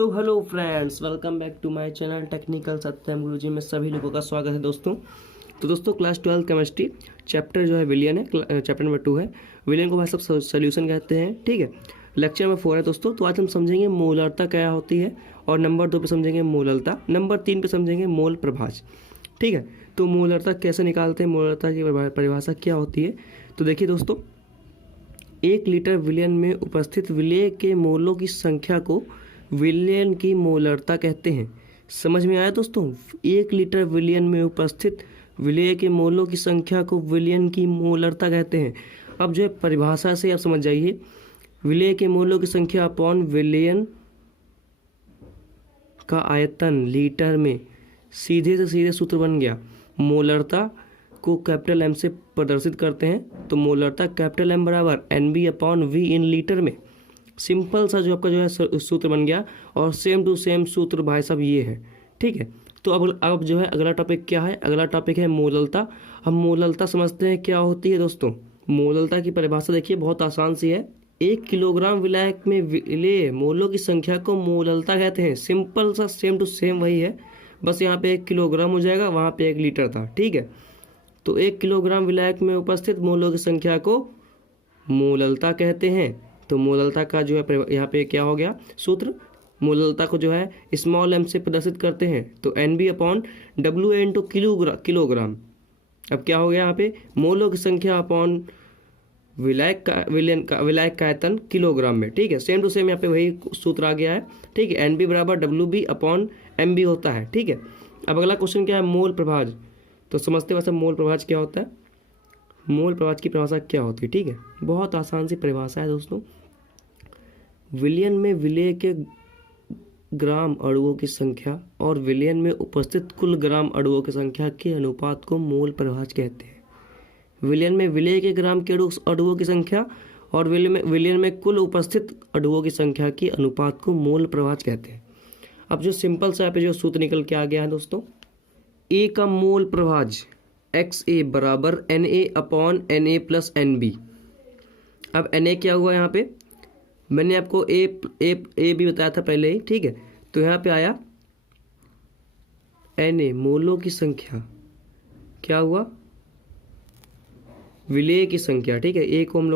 So hello friends, welcome back to my channel technical Satyam Guruji में सभी लोगों का स्वागत है दोस्तों। तो दोस्तों क्लास 12 केमिस्ट्री चैप्टर जो है विलियन है, चैप्टर नंबर 2 है। विलियन को भाई सब सोल्यूशन कहते हैं, ठीक है। लेक्चर नंबर 4 है दोस्तों। तो आज हम समझेंगे मोलरता क्या होती है, और नंबर 2 पे समझेंगे मोलरता, नंबर 3 पे समझेंगे मोल प्रभाज, ठीक है। तो मोलरता कैसे निकालते हैं, मोलरता की परिभाषा क्या होती है। तो देखिए दोस्तों, 1 लीटर विलयन में उपस्थित विलेय के मोलों की संख्या को विलयन की मोलरता कहते हैं। समझ में आया दोस्तों? 1 लीटर विलयन में उपस्थित विलेय के मोलों की संख्या को विलयन की मोलरता कहते हैं। अब जो है परिभाषा से आप समझ जाइए, विलेय के मोलों की संख्या अपॉन विलयन का आयतन लीटर में, सीधे से सीधे सूत्र बन गया। मोलरता को कैपिटल एम से प्रदर्शित करते हैं, तो मोलरता कैपिटल एम बराबर NB upon V in litre में। सिंपल सा जो आपका जो है सूत्र बन गया, और सेम टू सेम सूत्र भाई साहब ये है, ठीक है। तो अब जो है अगला टॉपिक क्या है, अगला टॉपिक है मोललता। हम मोललता समझते हैं क्या होती है दोस्तों। मोललता की परिभाषा देखिए, बहुत आसान सी है। 1 किलोग्राम विलायक में विलेय मोलों की संख्या को मोललता कहते हैं। सिंपल सा सेम टू सेम वही है, बस यहाँ पे 1 किलोग्राम हो जाएगा, वहाँ पे 1 लीटर था, ठीक है। तो 1 किलोग्राम विलायक में उपस्थित मोलों की संख्या को मोललता कहते हैं। तो मोललता का जो है यहाँ पे क्या हो गया सूत्र, मोललता को जो है स्मॉल m से प्रदर्शित करते हैं, तो NB upon WA into kilogram. अब क्या हो गया यहाँ पे, मोलों की संख्या अपॉन विलायक का आयतन किलोग्राम में, ठीक है। सेम टू सेम यहाँ पे वही सूत्र आ गया है, ठीक है। NB बराबर WB अपॉन MB होता है, ठीक है। अब अगला क्वेश्चन क्या है, मोल प्रभाज। तो समझते वैसे मोल प्रभाज क्या होता है, मोल प्रभाज की परिभाषा क्या होती है, ठीक है। बहुत आसान सी परिभाषा है दोस्तों। विलयन में विलेय के ग्राम अणुओं की संख्या और विलयन में उपस्थित कुल ग्राम अणुओं की संख्या के अनुपात को मोल प्रभाज कहते हैं। विलयन में विलेय के ग्राम के अणुओं की संख्या और विलयन में कुल उपस्थित अणुओं की संख्या के अनुपात को मोल प्रभाज कहते हैं। अब जो सिंपल सा यहाँ पे जो सूत्र निकल के आ गया है दोस्तों, A का मोल प्रभाज XA बराबर NA upon NA plus NB। अब NA क्या हुआ यहाँ पे, मैंने आपको A भी बताया था पहले ही, ठीक है। तो यहाँ पे आया NA मोलों की संख्या, क्या हुआ, विलेय की संख्या, ठीक है। A को हम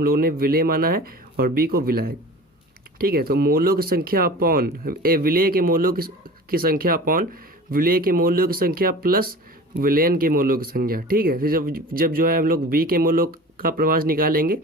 लोगों ने विलेय माना है और B को विलायक, ठीक है। तो मोलों की संख्या अपॉन विलेय के मोलों की संख्या अपॉन विलेय के मोलों की संख्या प्लस विलयन के मोलों की संख्या, ठीक है। फिर जब जो है हम लोग B के मोलों का प्रभाज निकालेंगे,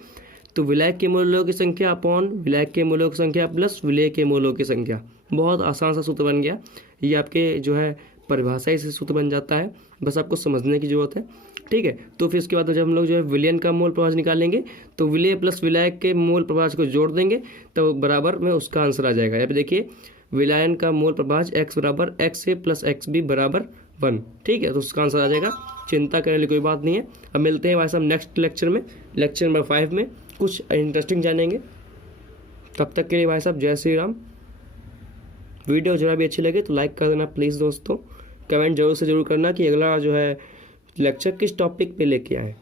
तो विलायक के मोलों की संख्या अपॉन विलायक के मोलों की संख्या प्लस विलेय के मोलों की संख्या। बहुत आसान सा सूत्र बन गया। ये आपके जो है परिभाषा से सूत्र बन जाता है, बस आपको समझने की जरूरत है, ठीक है। तो फिर इसके बाद जब हम लोग जो है विलयन का मोल प्रभाज निकालेंगे, तो विलेय प्लस विलायक के मोल प्रभाज को जोड़ देंगे, तो बराबर में उसका आंसर आ जाएगा। यहाँ पे देखिए, विलयन का मोल प्रभाज X बराबर XA प्लस XB बराबर 1, ठीक है। तो उसका आंसर आ जाएगा, चिंता करने की कोई बात नहीं है। अब मिलते हैं भाई साहब नेक्स्ट लेक्चर में, लेक्चर नंबर 5 में कुछ इंटरेस्टिंग जानेंगे। तब तक के लिए भाई साहब जय श्री राम। वीडियो जरा भी अच्छी लगे तो लाइक कर देना प्लीज़ दोस्तों। कमेंट जरूर से जरूर करना कि अगला जो है लेक्चर किस टॉपिक पे लेके आए।